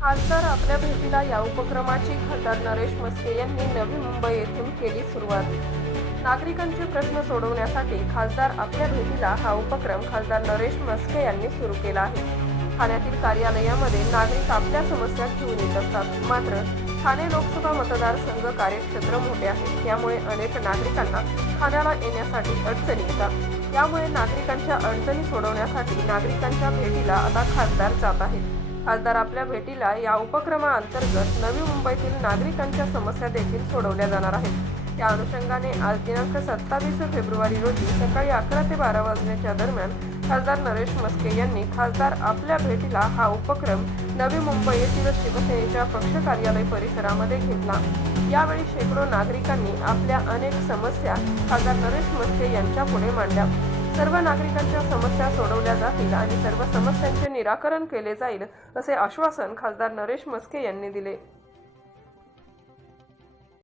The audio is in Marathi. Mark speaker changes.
Speaker 1: खासदार आपल्या भेटीला या उपक्रमाची खासदार नरेश मस्के यांनी नवी मुंबई येथून केली सुरुवात. नागरिकांचे प्रश्न सोडवण्यासाठी खासदार आपल्या भेटीला हा उपक्रम खासदार नरेश मस्के यांनी सुरू केला आहे. ठाण्यातील कार्यालयामध्ये नागरिक आपल्या समस्या घेऊन येत असतात. मात्र ठाणे लोकसभा मतदारसंघ कार्यक्षेत्र मोठे आहे. त्यामुळे अनेक नागरिकांना ठाण्याला येण्यासाठी अडचणी येतात. त्यामुळे नागरिकांच्या अडचणी सोडवण्यासाठी नागरिकांच्या भेटीला आता खासदार जात आहेत. खासदार आपल्या भेटीला या उपक्रमाअंतर्गत नवी मुंबईतील नागरिकांच्या समस्या देखील सोडवल्या जाणार आहेत. त्या अनुषंगाने आज दिनांक सत्तावीस फेब्रुवारी रोजी सकाळी अकरा ते बारा वाजण्याच्या दरम्यान खासदार नरेश मस्के यांनी खासदार आपल्या भेटीला हा उपक्रम नवी मुंबई येथील शिवसेनेच्या पक्ष कार्यालय परिसरामध्ये घेतला. यावेळी शेकडो नागरिकांनी आपल्या अनेक समस्या खासदार नरेश मस्के यांच्या पुढे मांडल्या. सर्व नागरिकांच्या समस्या सोडवल्या जातील आणि सर्व समस्यांचे निराकरण केले जाईल असे आश्वासन खासदार नरेश मस्के यांनी दिले.